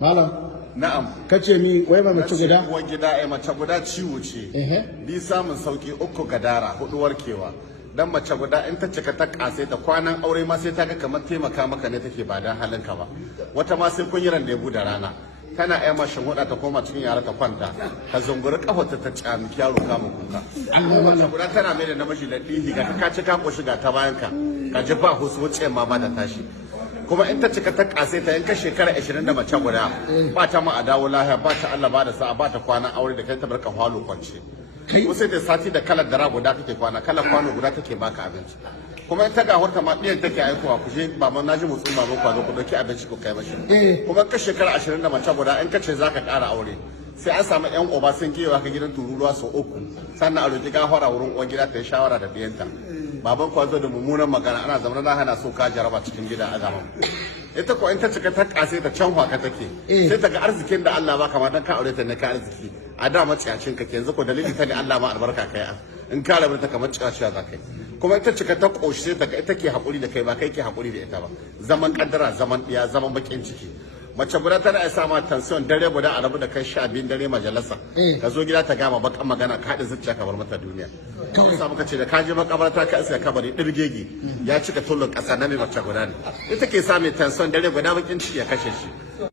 malam Na'am. kace ni wai ba mace guda Uwar gida mace guda ciwo ce. Bi samun sauki uku gadara hudu warkewa. Dan mace guda in ta cika ta kase ta kwanan aure ma sai ta ga kamar taimaka maka ne take ba dan halinka ba. Wata ma sai kun yi randebu da rana. Tana ai mashin huda ta koma cikin yara ta kwanta. Ka zunguri kafarta ta tsamiki yaro kama kuka. Mace guda tana mai da namiji da dihi ga ka ci ka koshi ga ta bayanka. Ka ji ba husu wuce ma ba ta tashi. Kuma in ta cika ta kase ta in ka shekara 20 da mace guda ba ta ma a dawo lahiya ba ta Allah ba da sa'a ba ta kwana aure da kai ta barka halo kwance ko sai ta sati da kalar dara guda kake kwana kalar kwano guda take baka abinci kuma in ta ga horta ma diyan take aikowa ku je baban naji mutsun baban kwano ku dauki abinci ku kai mashi kuma ka shekara 20 da mace guda in ka ce zaka ƙara aure sai an samu yan uba sun kewa ka gidan tururuwa sau uku sannan a roki gafara wurin uwan gida ta yi shawara da biyanta baban kwa zo da mummunan magana ana zama na hana so ka jaraba cikin gida a zaman ita ko in ta cika ta kase ta can haka take sai ta ga arzikin da Allah baka ma dan ka aure ta ne ka arziki a da maciyacin ka yanzu ko dalili ta ne Allah ma albarka kai in ka rabu ta kamar ciyaciya za kai kuma ita cika ta koshi sai ta ga ita ke hakuri da kai ba kai ke hakuri da ita ba zaman kaddara zaman diya zaman bakin ciki mace guda tana isa ma tansiyon dare guda a rabu da kai 12 dare majalisa ka zo gida ta gama bakan magana ka haɗa zuciya ka bar mata duniya kawai sa muka ce da ka je makabarta ka isa kabari dirgegi ya cika tullun ƙasa na mai mace guda ne ita ke sa mai tansiyon dare guda bakin ciki ya kashe shi